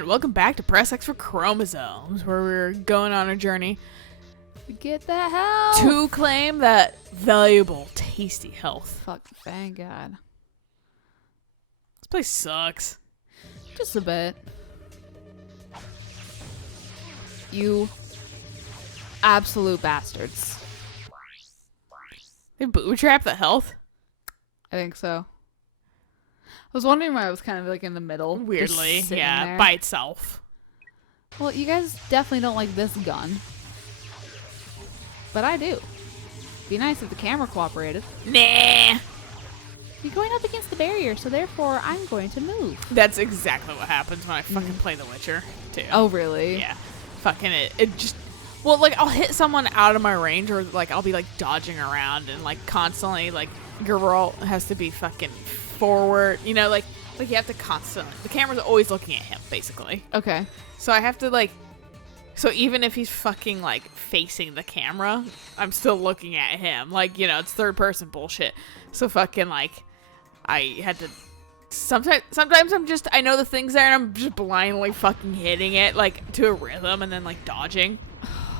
and welcome back to Press X for Chromosomes, where we're going on a journey Get that health! to claim that valuable, tasty health. Fuck, thank God. This place sucks. Just a bit. You absolute bastards. They booby trap the health? I think so. I was wondering why I was kind of like in the middle. Weirdly, just yeah, there. by itself. Well, you guys definitely don't like this gun. But I do. Be nice if the camera cooperated. Nah. You're going up against the barrier, so therefore I'm going to move. That's exactly what happens when I fucking play The Witcher, too. Oh, really? Yeah. Fucking it just... Well, like, I'll hit someone out of my range, or, like, I'll be, like, dodging around, and, like, constantly, like, Geralt has to be fucking forward, you know, like you have to constantly... The camera's always looking at him, basically. Okay. So I have to, like... So even if he's fucking, like, facing the camera, I'm still looking at him. Like, you know, it's third-person bullshit. So fucking, like, I had to... Sometimes I'm just... I know the thing's there, and I'm just blindly fucking hitting it, like, to a rhythm, and then, like, dodging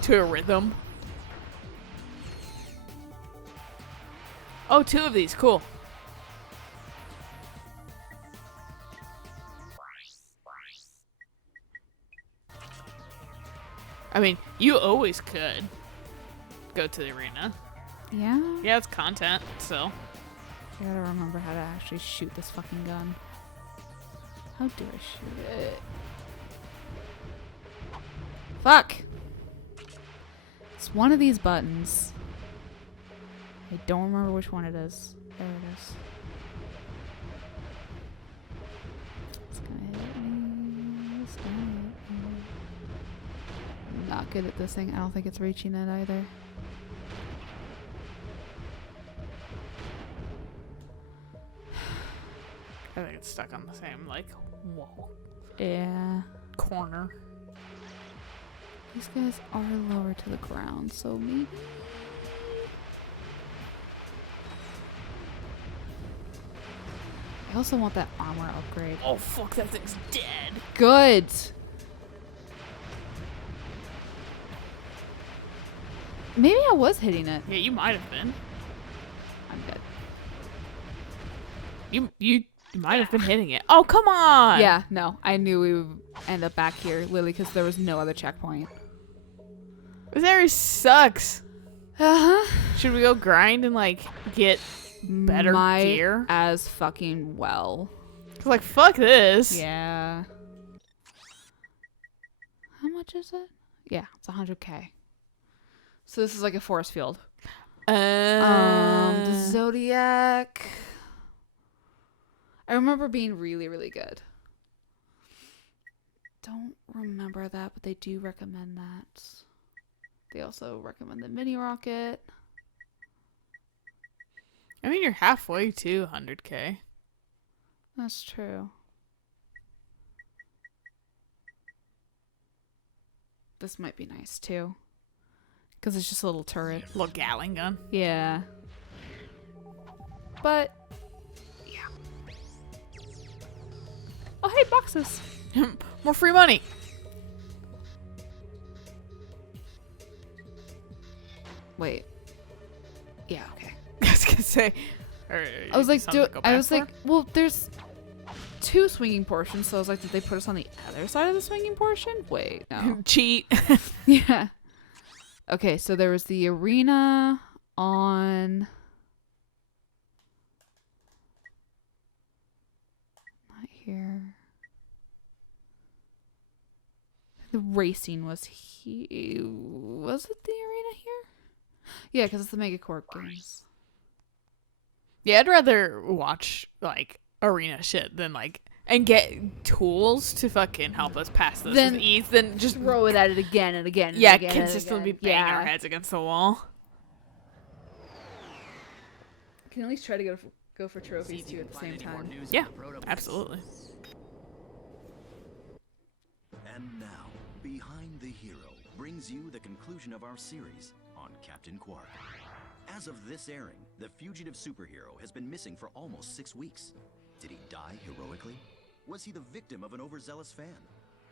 to a rhythm. Oh, 2 of these. Cool. I mean, you always could go to the arena. Yeah? Yeah, it's content, so. I gotta remember how to actually shoot this fucking gun. How do I shoot it? Fuck! It's one of these buttons. I don't remember which one it is. There it is. It's gonna hit me. It's gonna hit me. I'm not good at this thing. I don't think it's reaching it either. I think it's stuck on the same, like, wall. Yeah. Corner. These guys are lower to the ground, so maybe... I also want that armor upgrade. Oh, fuck, that thing's dead. Good! Maybe I was hitting it. Yeah, you might have been. I'm good. You might have been hitting it. Oh, come on! Yeah, no. I knew we would end up back here, Lily, because there was no other checkpoint. This area sucks. Uh-huh. Should we go grind and, like, get better Might gear? as fucking well. 'Cause, like, fuck this. Yeah. How much is it? Yeah, it's 100k. So this is like a force field. The Zodiac. I remember being really, really good. Don't remember that, but they do recommend that. They also recommend the mini rocket. I mean, you're halfway to 100k. That's true. This might be nice too. Because it's just a little turret. Little Gatling gun. Yeah. But, yeah. Oh, hey, boxes. More free money. Wait. Yeah, okay. I was gonna say. I was like, well, there's 2 swinging portions, so I was like, did they put us on the other side of the swinging portion? Wait, no. Cheat. Yeah. Okay, so there was the arena on... Not here. The racing was here. Was it the arena here? Yeah, because it's the Megacorp games. Yeah, I'd rather watch, like, arena shit than, like, and get tools to fucking help us pass this with ease than just throw it at it again and again. Yeah, and again consistently and be again. banging our heads against the wall. Can at least try to go for trophies too at the same time. Yeah, absolutely. And now, Behind the Hero brings you the conclusion of our series on Captain Quark. As of this airing, the fugitive superhero has been missing for almost 6 weeks. Did he die heroically? Was he the victim of an overzealous fan?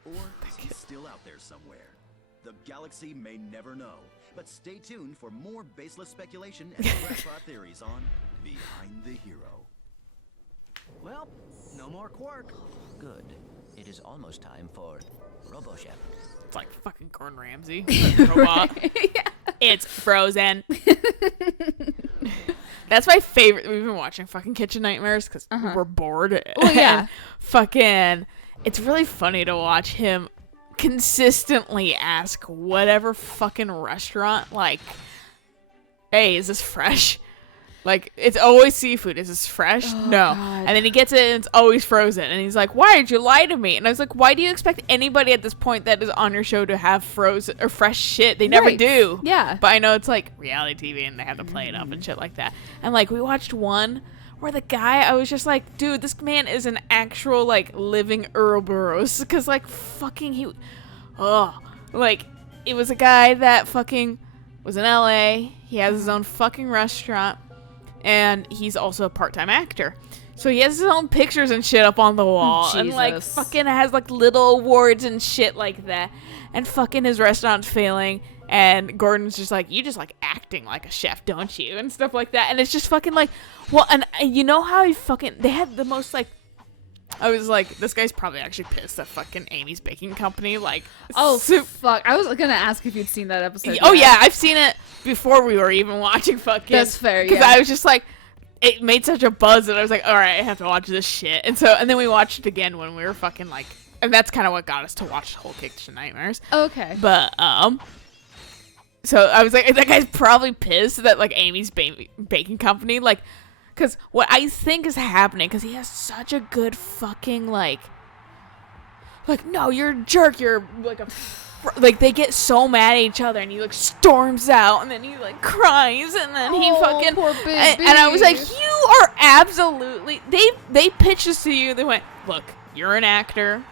Or is he still out there somewhere? The galaxy may never know. But stay tuned for more baseless speculation and crackpot theories on Behind the Hero. Well, no more Quark. Good. It is almost time for RoboChef. It's like fucking Gordon Ramsay. Robot. Yeah. It's frozen. That's my favorite. We've been watching fucking Kitchen Nightmares because we're bored. Oh, yeah. And fucking, it's really funny to watch him consistently ask whatever fucking restaurant, like, hey, is this fresh? Like, it's always seafood. Is this fresh? Oh, no. God. And then he gets it and it's always frozen. And he's like, why did you lie to me? And I was like, why do you expect anybody at this point that is on your show to have frozen or fresh shit? They never Right. do. Yeah. But I know it's like reality TV and they have to play it up and shit like that. And like, we watched one where the guy, I was just like, dude, this man is an actual like living Ouroboros. Because like fucking like it was a guy that fucking was in LA. He has his own fucking restaurant. And he's also a part-time actor. So he has his own pictures and shit up on the wall. And like Jesus. fucking has like little awards and shit like that. And fucking his restaurant's failing. And Gordon's just like, you just like acting like a chef, don't you? And stuff like that. And it's just fucking like, well, and you know how he fucking, they had the most like, I was like, this guy's probably actually pissed at fucking Amy's Baking Company. Like, Oh, fuck. I was gonna ask if you'd seen that episode. oh yeah, I've seen it before we were even watching fucking. That's fair, Because yeah. I was just like, it made such a buzz that I was like, all right, I have to watch this shit. And then we watched it again when we were fucking like, and that's kind of what got us to watch the whole Kitchen Nightmares. Okay. But so I was like, that guy's probably pissed that like Amy's Baking Company, like, because what I think is happening, because he has such a good fucking like, no, you're a jerk, you're like a. Like, they get so mad at each other, and he, like, storms out, and then he, like, cries, and then he fucking... Poor baby. And I was like, you are absolutely... They pitched this to you, they went, look, you're an actor,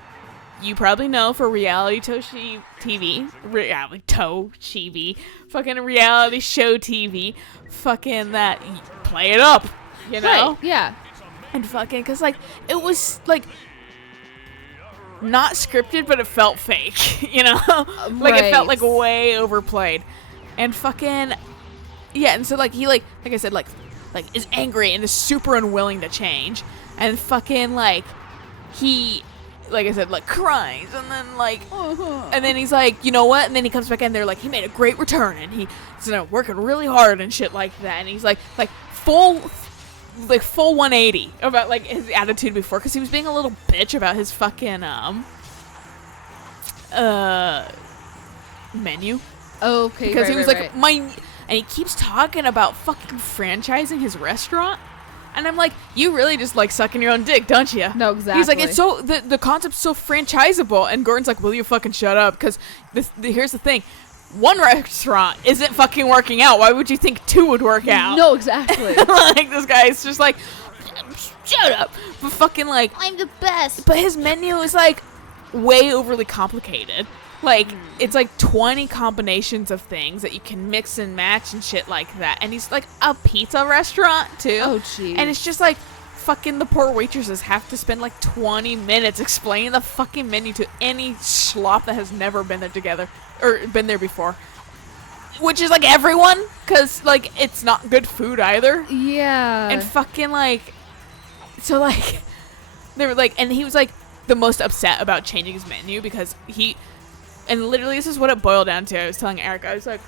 you probably know for reality TV, fucking reality show TV, fucking that, play it up, you know? Right, yeah. And fucking, because, like, it was, like... not scripted, but it felt fake, you know? Like, it felt, like, way overplayed. And fucking... yeah, and so, like, he, like I said, like, is angry and is super unwilling to change. And fucking, like, he, like I said, like, cries. And then, like... and then he's like, you know what? And then he comes back in there, like, he made a great return. And he's, you know, working really hard and shit like that. And he's, like full 180 about like his attitude before, because he was being a little bitch about his fucking menu. Okay, Because right, he was right, like right. and he keeps talking about fucking franchising his restaurant, and I'm like, you really just like sucking your own dick, don't you? No, exactly. He's like, it's so the concept's so franchisable, and Gordon's like, will you fucking shut up? Because here's the thing. One restaurant isn't fucking working out. Why would you think two would work out? No, exactly. Like, this guy's just like, shut up. But fucking like, I'm the best. but his menu is like way overly complicated. Like, it's like 20 combinations of things that you can mix and match and shit like that. And he's like a pizza restaurant too. Oh, jeez. And it's just like, fucking the poor waitresses have to spend like 20 minutes explaining the fucking menu to any schlop that has never been there together or been there before, which is like everyone, because like it's not good food either. Yeah. And fucking like, so like they were like, and he was like the most upset about changing his menu because and literally this is what it boiled down to. I was telling Eric, I was like,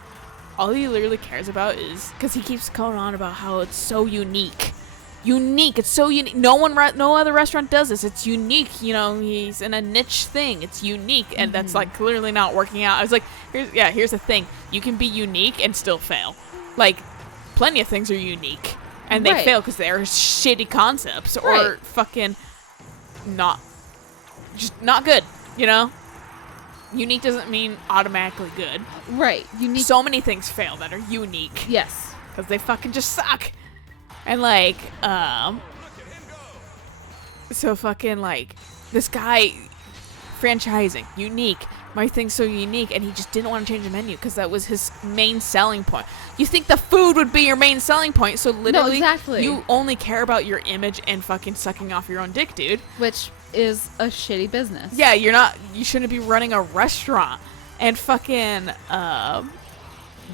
all he literally cares about is, because he keeps going on about how it's so unique. It's so unique. No other restaurant does this. It's unique. You know, he's in a niche thing. It's unique, and that's like clearly not working out. I was like, here's the thing. You can be unique and still fail. Like, plenty of things are unique, and they fail because they're shitty concepts or fucking not good. You know, unique doesn't mean automatically good. Right. Unique. So many things fail that are unique. Yes. Because they fucking just suck. And like, so fucking like, this guy, franchising, unique. My thing's so unique, and he just didn't want to change the menu because that was his main selling point. You think the food would be your main selling point, so literally, exactly. you only care about your image and fucking sucking off your own dick, dude. Which is a shitty business. Yeah, you shouldn't be running a restaurant. And fucking, I'm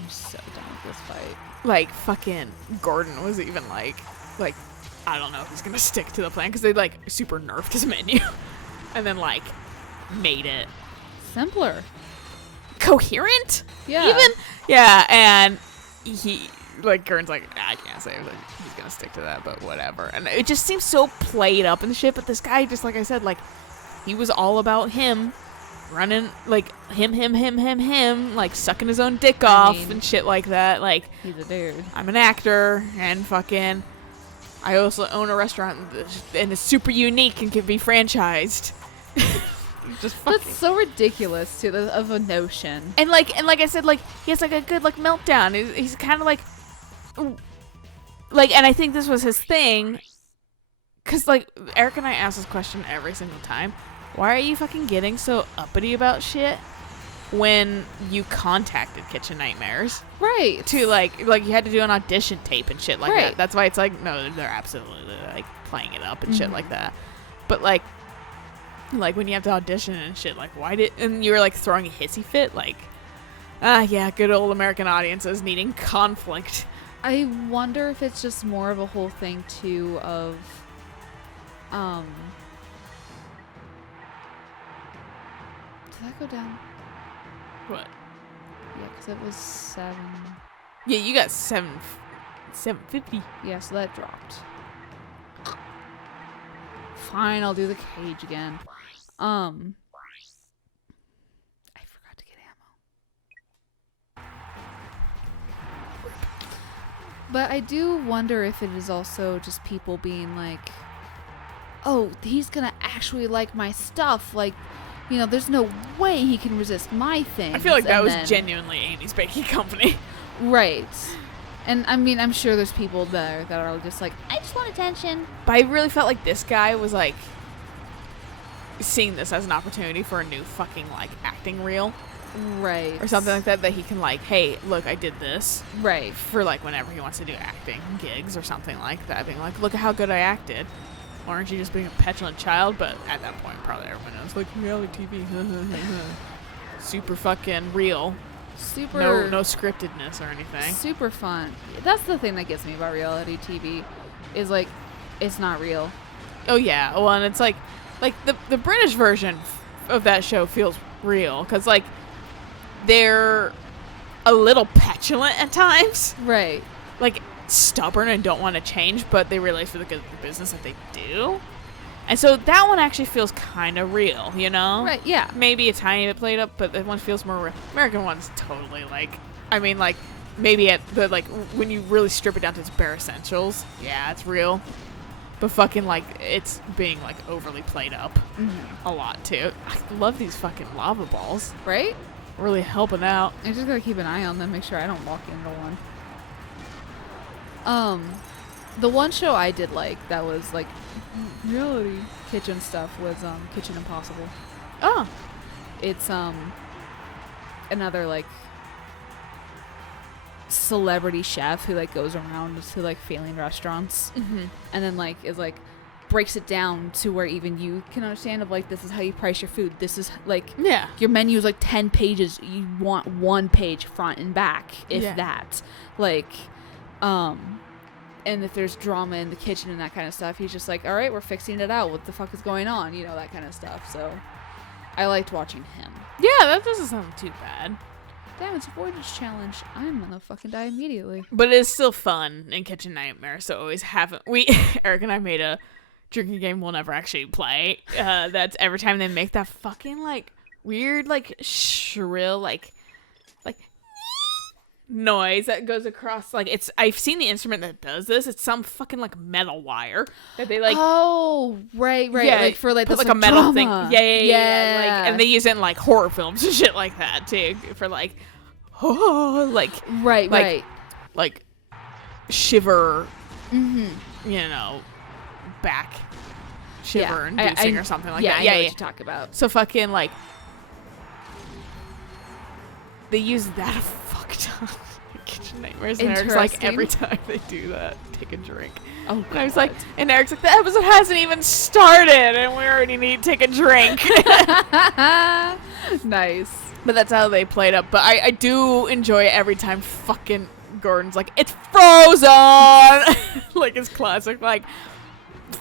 so done with this fight. like, fucking Gordon was even like, I don't know if he's gonna stick to the plan, because they, like, super nerfed his menu. And then, like, made it Simpler. coherent? Yeah. Even? Yeah, and he, like, Gordon's like, I can't say that he's gonna stick to that, but whatever. And it just seems so played up and shit, but this guy, just like I said, like, he was all about him running, like, him, like, sucking his own dick off mean, and shit like that. Like, He's a dude. I'm an actor, and fucking, I also own a restaurant, and it's super unique and can be franchised. Just fucking. That's so ridiculous, too, of a notion. And like I said, like, he has like a good like meltdown. He's kind of like, and I think this was his thing, cause like Eric and I ask this question every single time. Why are you fucking getting so uppity about shit when you contacted Kitchen Nightmares Right. to like you had to do an audition tape and shit like Right. that? That's why it's like, no, they're absolutely like playing it up and shit like that. But like when you have to audition and shit, like and you were like throwing a hissy fit, like, yeah, good old American audiences needing conflict. I wonder if it's just more of a whole thing, too, of, did that go down? What? Yeah, because it was 7. Yeah, you got 750. Yeah, so that dropped. Fine, I'll do the cage again. I forgot to get ammo. But I do wonder if it is also just people being like, oh, he's gonna actually like my stuff. Like, you know, there's no way he can resist my thing. I feel like that was genuinely Amy's Baking Company. Right. And I mean, I'm sure there's people there that are just like, I just want attention. But I really felt like this guy was like seeing this as an opportunity for a new fucking like acting reel Right. or something like that he can like, hey, look, I did this. Right. For like whenever he wants to do acting gigs or something like that, being like, look at how good I acted. Or aren't you just being a petulant child? But at that point, probably everyone knows, like, reality TV. Super fucking real. Super. No scriptedness or anything. Super fun. That's the thing that gets me about reality TV, is like, it's not real. Oh yeah. Well, and it's like the British version of that show feels real, because like they're a little petulant at times, Right. like stubborn and don't want to change, but they realize for the good of the business that they do. And so that one actually feels kind of real, you know? Right. Yeah. Maybe a tiny bit played up, but that one feels more real. American one's totally like, I mean, like, maybe at the, like, when you really strip it down to its bare essentials, yeah, it's real. But fucking, like, it's being, like, overly played up a lot, too. I love these fucking lava balls. Right. Really helping out. I just gotta keep an eye on them, make sure I don't walk into one. The one show I did like that was like reality kitchen stuff was Kitchen Impossible. Oh. It's another like celebrity chef who like goes around to like failing restaurants and then like is like breaks it down to where even you can understand of like, this is how you price your food, this is like, Yeah. your menu is like 10 pages, you want 1 page front and back, if that, like, and if there's drama in the kitchen and that kind of stuff, he's just like, all right, we're fixing it out, what the fuck is going on, you know, that kind of stuff. So I liked watching him. Yeah, that doesn't sound too bad. Damn, it's a avoidance challenge. I'm gonna fucking die immediately. But it is still fun in Kitchen Nightmare, so always have Eric and I made a drinking game we'll never actually play. That's every time they make that fucking like weird like shrill like noise that goes across, like, it's, I've seen the instrument that does this. It's some fucking like metal wire that they like. Oh, right, Yeah, like for like put, this like a metal drama. thing. Yeah. Like, and they use it in like horror films and shit like that too, for like, right. like shiver, you know, back shiver inducing or something like that. I know what you talk about. So fucking like, they use that a fuck ton in Kitchen Nightmares, and Eric's like, every time they do that, take a drink. Oh, And I was like, and Eric's like, the episode hasn't even started, and we already need to take a drink. Nice. But that's how they played up. But I do enjoy it every time fucking Gordon's like, it's frozen! Like, it's classic, like,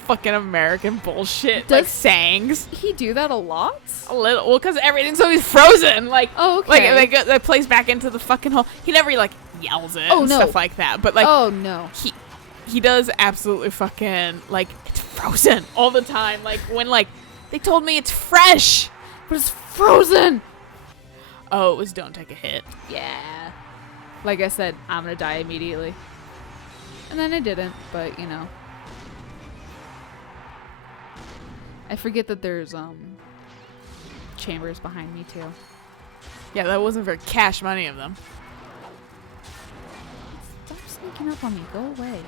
fucking American bullshit. Like, Does sayings. he do that a lot? A little. Well, because everything's always frozen. Like, Oh, okay. Like, that plays back into the fucking hole. He never, like, yells it and stuff like that. But, like, oh, no. he does absolutely fucking, like, it's frozen all the time. Like, when, like, they told me it's fresh. But it's frozen. Oh, it was don't take a hit. Yeah. Like I said, I'm going to die immediately. And then I didn't, but, you know. I forget that there's, chambers behind me, too. Yeah, that wasn't very cash money of them. Stop sneaking up on me. Go away.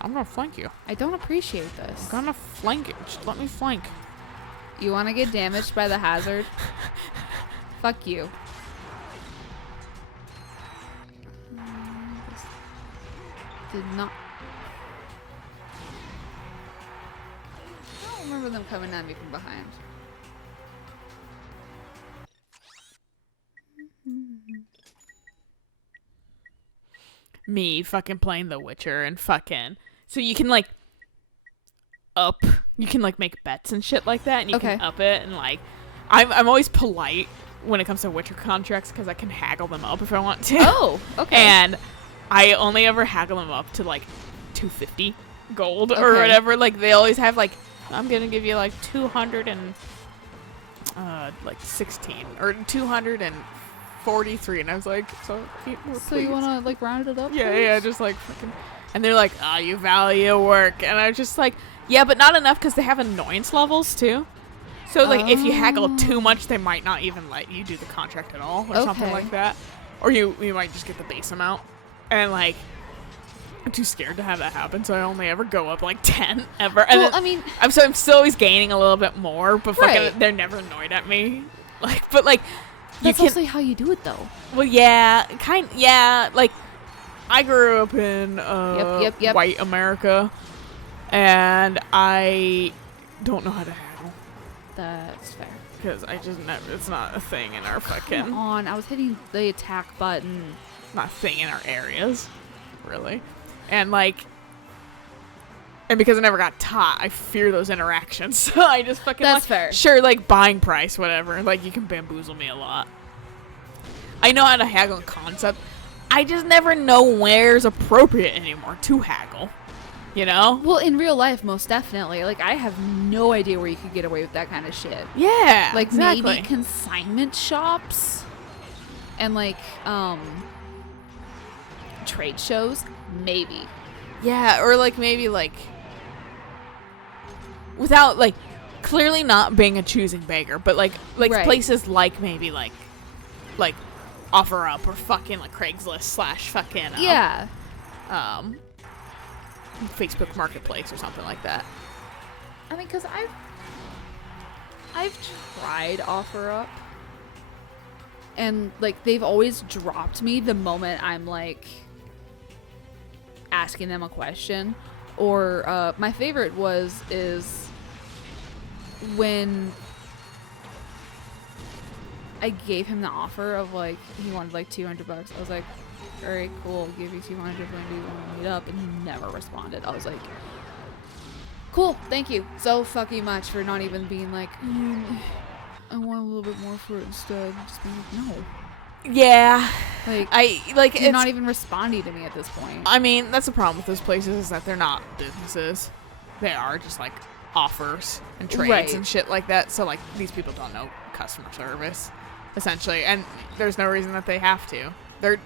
I'm gonna flank you. I don't appreciate this. I'm gonna flank it. Just let me flank. You want to get damaged by the hazard? Fuck you. This did not. I don't remember them coming at me from behind. Me fucking playing The Witcher and fucking. So you can like you can like make bets and shit like that, and you can up it, and like I'm always polite when it comes to Witcher contracts because I can haggle them up if I want to. Oh, okay. And I only ever haggle them up to like 250 gold or Okay. whatever. Like they always have like, I'm gonna give you like 200 and like 16 or 243, and I was like, so you want to like round it up? yeah, just like fucking. And they're like, oh, you value work, and I was just like, yeah, but not enough because they have annoyance levels too. So like, if you haggle too much, they might not even let you do the contract at all, or something Okay. like that, or you might just get the base amount. And like, I'm too scared to have that happen, so I only ever go up like 10 ever. And Well, then I mean, I'm still always gaining a little bit more, but fucking Right. they're never annoyed at me. Like, but like, that's you can. also how you do it, though. Well, yeah, yeah. Like, I grew up in Yep. white America, and I don't know how to haggle That's fair. because I just never. It's not a thing in our Come fucking. on, I was hitting the attack button. Not a thing in our areas, really, and like. And because I never got taught, I fear those interactions. So I just fucking. That's like, fair. Sure, like buying price, whatever. Like you can bamboozle me a lot. I know how to haggle in concept. I just never know where's appropriate anymore to haggle. You know? Well, in real life, most definitely. Like, I have no idea where you could get away with that kind of shit. Yeah. Like, exactly. maybe consignment shops and, like, trade shows. Maybe. Yeah, or like maybe like without like clearly not being a choosing beggar, but like Right. places like maybe like OfferUp or fucking like Craigslist / fucking Yeah. Facebook Marketplace or something like that. I mean, because I've tried OfferUp, and like they've always dropped me the moment I'm like asking them a question. Or my favorite is when I gave him the offer of like he wanted like $200. I was like, all right, cool, I'll give you 200 when we want to meet up, and he never responded. I was like, cool, thank you so fucking much for not even being like, I want a little bit more for it instead. Just being like, no. Yeah. Like, You're you're not even responding to me at this point. I mean, that's the problem with those places is that they're not businesses. They are just like offers and trades Right. and shit like that. So like these people don't know customer service, essentially, and there's no reason that they have to. They're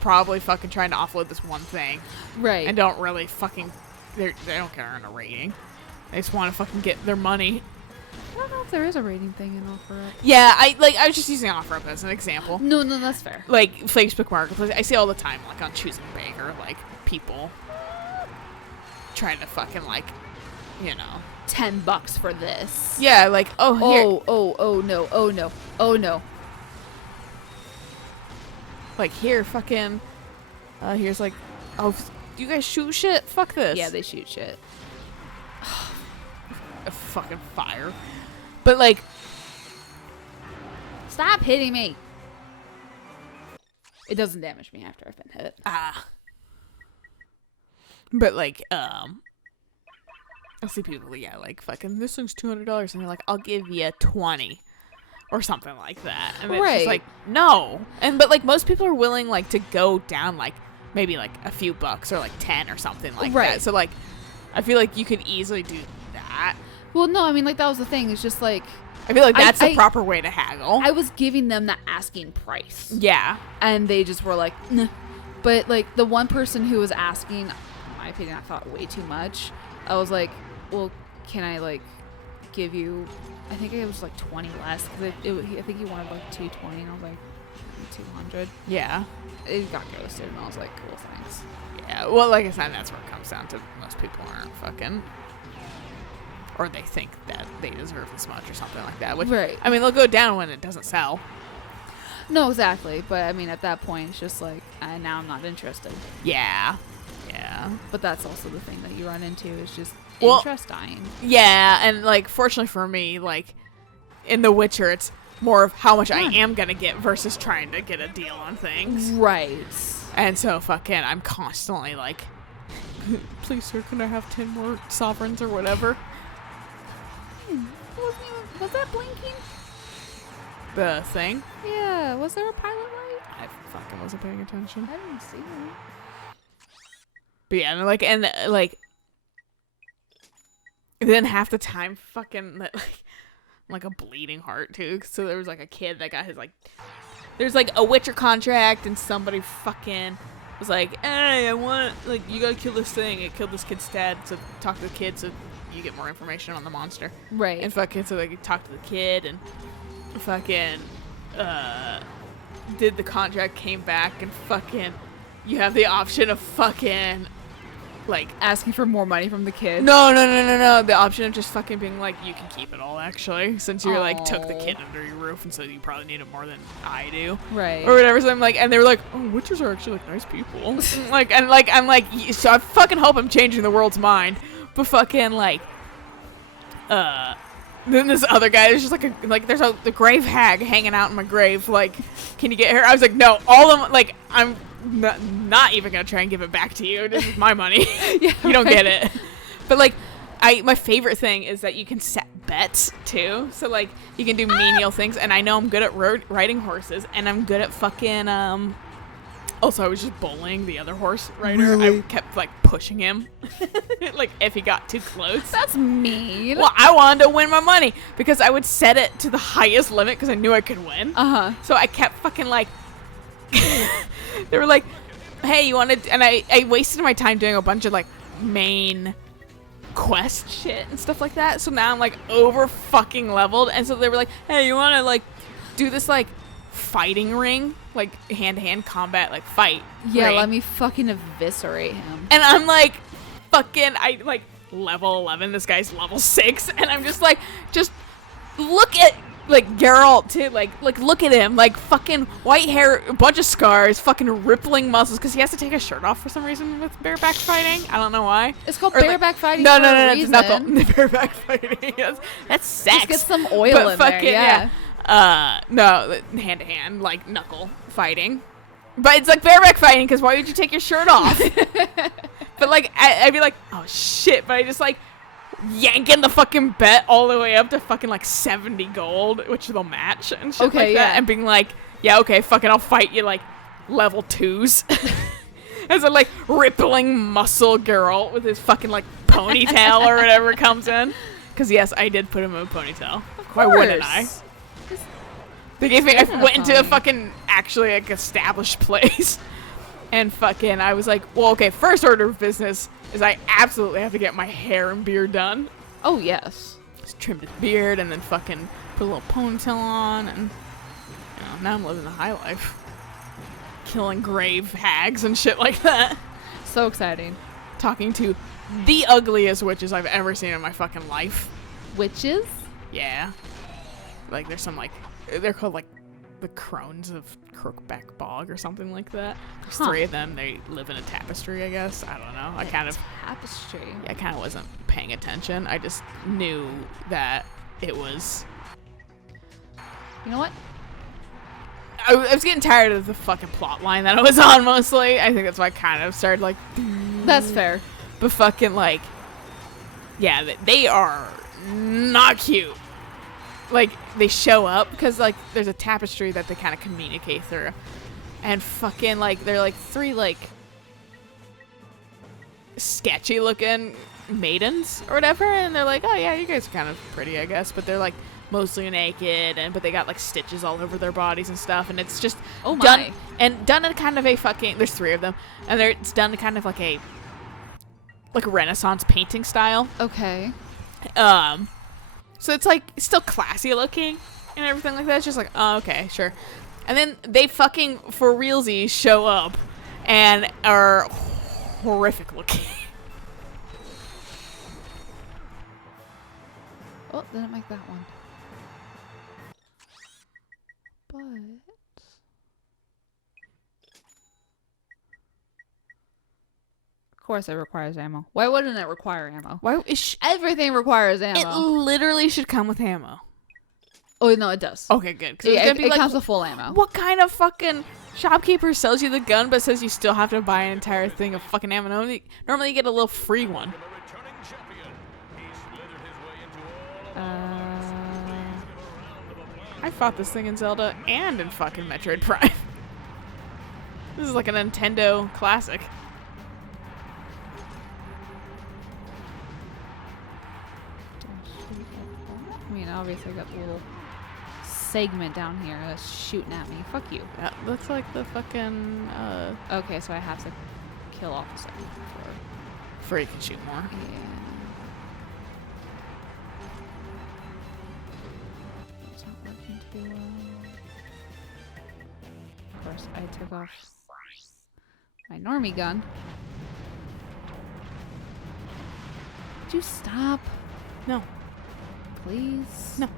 probably fucking trying to offload this one thing Right. and don't really fucking. They don't care on a rating. They just want to fucking get their money. I don't know if there is a rating thing in OfferUp. Yeah, I was just using OfferUp as an example. No, that's fair. Like Facebook Marketplace, I see all the time, like on Choosing Beggar, like people trying to fucking like, you know, $10 for this. yeah, like oh here, Oh no. like here fucking, here's like, oh you guys shoot shit? Fuck this. Yeah, they shoot shit. A fucking fire. But like, Stop hitting me. It doesn't damage me after I've been hit. but like, I see people, like fucking this thing's $200, and they're like, I'll give you 20 or something like that, and it's just like, no. And but like most people are willing like to go down like maybe like a few bucks or like 10 or something like that. So like, I feel like you could easily do that. Well, no, I mean, like, that was the thing. It's just like, I feel like that's the proper way to haggle. I was giving them the asking price. Yeah. And they just were like, nah. But like the one person who was asking, in my opinion, I thought way too much. I was like, well, can I like give you, I think it was like 20 less. Cause I think he wanted like 220, and I was like, 200. Yeah. It got ghosted, and I was like, cool, thanks. Yeah, well, like I said, that's where it comes down to. Most people aren't fucking, or they think that they deserve this much or something like that. Which, right. I mean, they'll go down when it doesn't sell. No, exactly. But I mean, at that point, it's just like, now I'm not interested. Yeah. Yeah. But that's also the thing that you run into is just interest dying. Yeah, and like, fortunately for me, like, in The Witcher, it's more of how much I am gonna get versus trying to get a deal on things. Right. And so fucking I'm constantly like, please sir, can I have 10 more sovereigns or whatever? Was that blinking? The thing? Yeah, was there a pilot light? I fucking wasn't paying attention. I didn't see it. But yeah, and then half the time fucking like a bleeding heart too. So there was like a kid that got his like, there's like a Witcher contract, and somebody fucking was like, hey, I want, like, you gotta kill this thing. It killed this kid's dad, so talk to the kid so you get more information on the monster. Right. And fucking, so they could talk to the kid, and fucking did the contract, came back, and fucking you have the option of fucking like asking for more money from the kid. No. The option of just fucking being like, you can keep it all, actually, since you like took the kid under your roof, and so you probably need it more than I do, right? Or whatever. So I'm like, and they were like, oh, Witchers are actually like nice people. I'm like, so I fucking hope I'm changing the world's mind, but fucking like, then this other guy is just like there's the grave hag hanging out in my grave. Like, can you get her? I was like, no, all of them. Like, I'm not even gonna try and give it back to you. This is my money. Yeah, you don't get it. But like, my favorite thing is that you can set bets too. So like, you can do menial things, and I know I'm good at riding horses, and I'm good at fucking Also, I was just bullying the other horse rider. Really? I kept like pushing him, like if he got too close. That's mean. Well, I wanted to win my money because I would set it to the highest limit because I knew I could win. So I kept fucking like. They were like, "Hey, you wanted?" And I wasted my time doing a bunch of like main quest shit and stuff like that. So now I'm like over fucking leveled, and so they were like, "Hey, you want to like do this like fighting ring, like hand-to-hand combat, like fight?" Yeah, ring. let me fucking eviscerate him. And I'm like, fucking, I like level 11. This guy's level 6, and I'm just like, just look at like Geralt too. Like look at him, like fucking white hair, a bunch of scars, fucking rippling muscles, because he has to take his shirt off for some reason with bareback fighting. I don't know why. It's called Or, bareback fighting. No, for a it's reason. knuckle. Bareback fighting. That's sex. Just get some oil But in fucking, there. Yeah. No, hand to hand, like knuckle fighting. But it's like bareback fighting, because why would you take your shirt off? But like, I'd be like, oh shit, but I just like yanking the fucking bet all the way up to fucking like 70 gold, which they'll match and shit like that, and being like, yeah, okay, fucking, I'll fight you like level 2s. As a like rippling muscle Geralt with his fucking like ponytail or whatever comes in. Because yes, I did put him in a ponytail. Why wouldn't I? They gave me. I went into a fucking actually like established place, and fucking I was like, well, okay, first order of business is I absolutely have to get my hair and beard done. Oh yes. Just trimmed his beard and then fucking put a little ponytail on, and now I'm living the high life, killing grave hags and shit like that. So exciting. Talking to the ugliest witches I've ever seen in my fucking life. Witches? Yeah. Like, there's some, like, they're called, like, the crones of Crookback Bog or something like that. There's Huh. 3 of them. They live in a tapestry, I guess. I don't know. I kind of wasn't paying attention. I just knew that it was. You know what? I was getting tired of the fucking plot line that I was on mostly. I think that's why I kind of started like. That's fair. But fucking like, yeah, they are not cute. Like, they show up because like there's a tapestry that they kind of communicate through, and fucking like they're like 3 like sketchy looking maidens or whatever, and they're like, oh yeah, you guys are kind of pretty, I guess, but they're like mostly naked, and but they got like stitches all over their bodies and stuff, and it's just Oh my. done in kind of a fucking. There's 3 of them, and it's done in kind of like a Renaissance painting style. Okay. So it's like still classy looking and everything like that. It's just like, oh, okay, sure. And then they fucking for realsies show up and are horrific looking. Oh, didn't make that one. But of course it requires ammo. Why wouldn't it require ammo? Why Everything requires it ammo. literally should come with ammo. Oh no, it does. Okay, good. 'Cause Yeah, it's gonna be it like, comes with full ammo. what kind of fucking shopkeeper sells you the gun but says you still have to buy an entire thing of fucking ammo? Normally you get a little free one. I fought this thing in Zelda and in fucking Metroid Prime. This is like a Nintendo classic. I mean, obviously I got the little segment down here that's shooting at me. Fuck you. That looks like the fucking Okay, so I have to kill off a second before you can shoot more. Yeah. It's not working too well. Of course, I took off my normie gun. Would you stop, No. please? No. I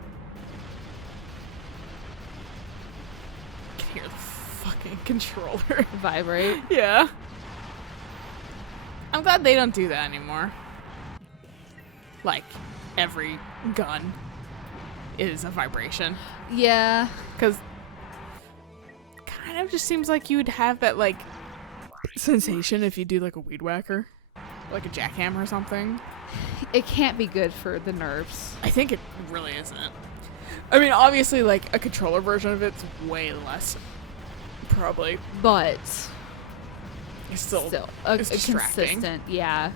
can hear the fucking controller. Vibrate. Yeah. I'm glad they don't do that anymore. Like, every gun is a vibration. Yeah. Because kind of just seems like you would have that, like, sensation if you do, like, a weed whacker. Like a jackhammer or something. It can't be good for the nerves. I think it really isn't. I mean, obviously, like, a controller version of it's way less. Probably. But It's still a it's distracting. consistent, yeah.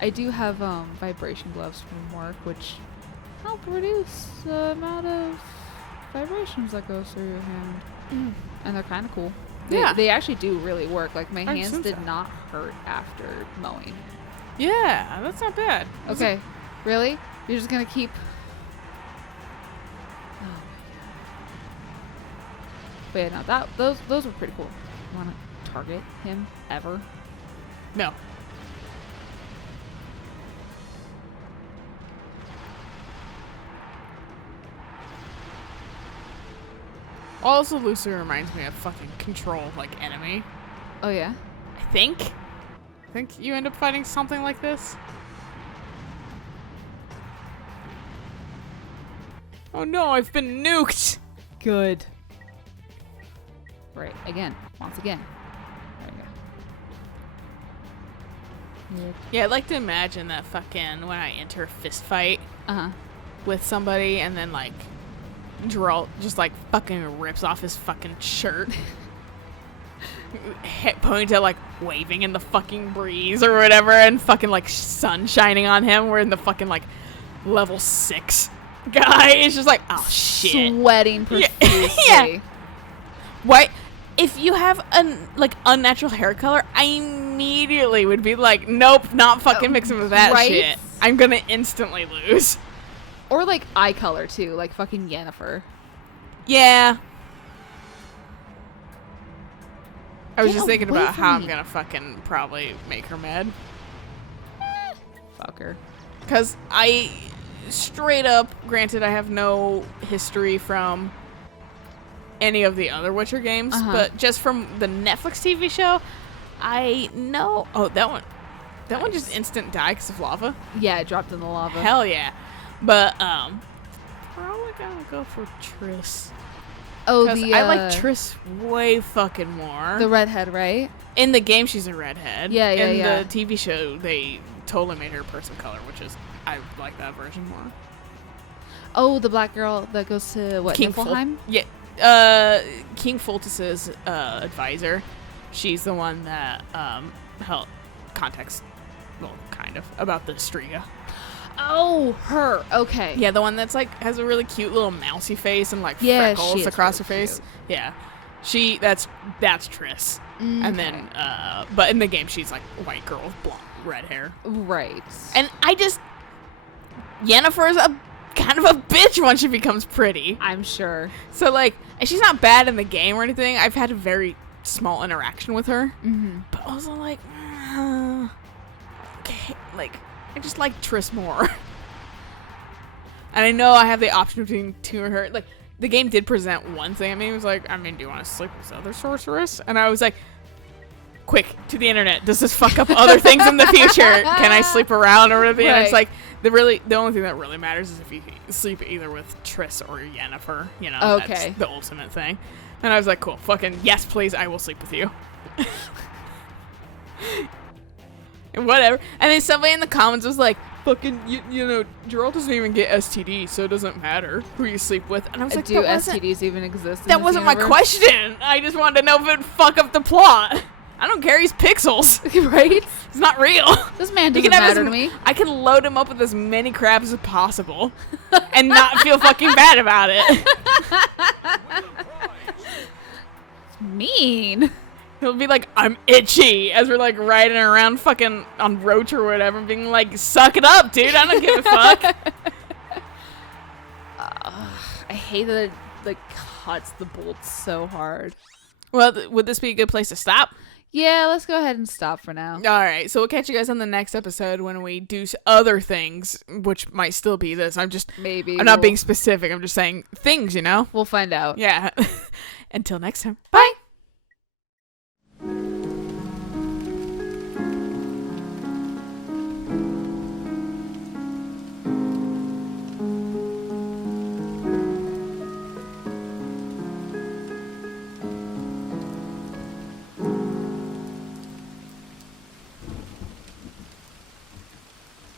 I do have vibration gloves from work, which help reduce the amount of vibrations that goes through your hand. And they're kind of cool. Yeah. They actually do really work. Like, my I hands assume did so. not hurt after mowing. Yeah, that's not bad. Okay, really? You're just gonna keep... Oh my god. But yeah, no, those were pretty cool. You wanna target him ever? No. Also, Lucy reminds me of fucking Control, like, enemy. Oh yeah? I think you end up fighting something like this. Oh no, I've been nuked! Good. Right, once again. There you go. Yeah, I'd like to imagine that fucking when I enter a fist fight Uh-huh. with somebody and then, like, Geralt just, like, fucking rips off his fucking shirt. Ponytail, like, waving in the fucking breeze or whatever, and fucking, like, sun shining on him. We're in the fucking, like, level 6 guy. It's just like, oh, shit. Sweating Yeah. profusely. Yeah. Why? If you have like unnatural hair color, I immediately would be like, nope, not fucking mixing with that right? shit. I'm gonna instantly lose. Or like eye color too, like fucking Yennefer. Yeah. I was Get just thinking away about from how I'm me. gonna fucking probably make her mad. Fucker. Because straight up, granted, I have no history from any of the other Witcher games, but just from the Netflix TV show, I know. Oh, that one. That one just instant die because of lava. Yeah, it dropped in the lava. Hell yeah. But probably gonna go for Triss. Oh, I like Triss way fucking more. the redhead, right? In the game, she's a redhead. Yeah, yeah, In yeah. the TV show, they totally made her a person of color, which is I like that version more. Oh, the black girl that goes to what? Niflheim? Yeah. King Foltest's advisor. She's the one that helped context. Well, kind of about the Striga. Oh, her. Okay. Yeah, the one that's like has a really cute little mousy face and like Yeah, freckles she is across really her face. cute. Yeah, that's Triss. And then, but in the game, she's like a white girl with blonde, red hair. Right. And Yennefer's a kind of a bitch once she becomes pretty. I'm sure. So like, and she's not bad in the game or anything. I've had a very small interaction with her, but also like, okay, like I just like Triss more. And I know I have the option between two of her. Like the game did present one thing. I mean, it was like, do you want to sleep with this other sorceress? And I was like, quick to the internet. Does this fuck up other things in the future? Can I sleep around or whatever? And it's like the only thing that really matters is if you sleep either with Triss or Yennefer. You know, okay. That's the ultimate thing. And I was like, cool, fucking yes, please, I will sleep with you. And whatever. And then somebody in the comments was like, fucking, you know, Geralt doesn't even get STD, so it doesn't matter who you sleep with. And I was like, do STDs even exist in that this wasn't my universe? question. I just wanted to know if it would fuck up the plot. I don't care. He's pixels. Right? It's not real. This man He doesn't can have matter to me. I can load him up with as many crabs as possible and not feel fucking bad about it. Mean. He'll be like, I'm itchy, as we're like riding around fucking on Roach or whatever, being like, suck it up, dude. I don't give a fuck. I hate that it like cuts the bolts so hard. Well, would this be a good place to stop? Yeah, let's go ahead and stop for now. All right, so we'll catch you guys on the next episode when we do other things, which might still be this. I'm not being specific. I'm just saying things, you know? We'll find out. Yeah. Until next time. Bye.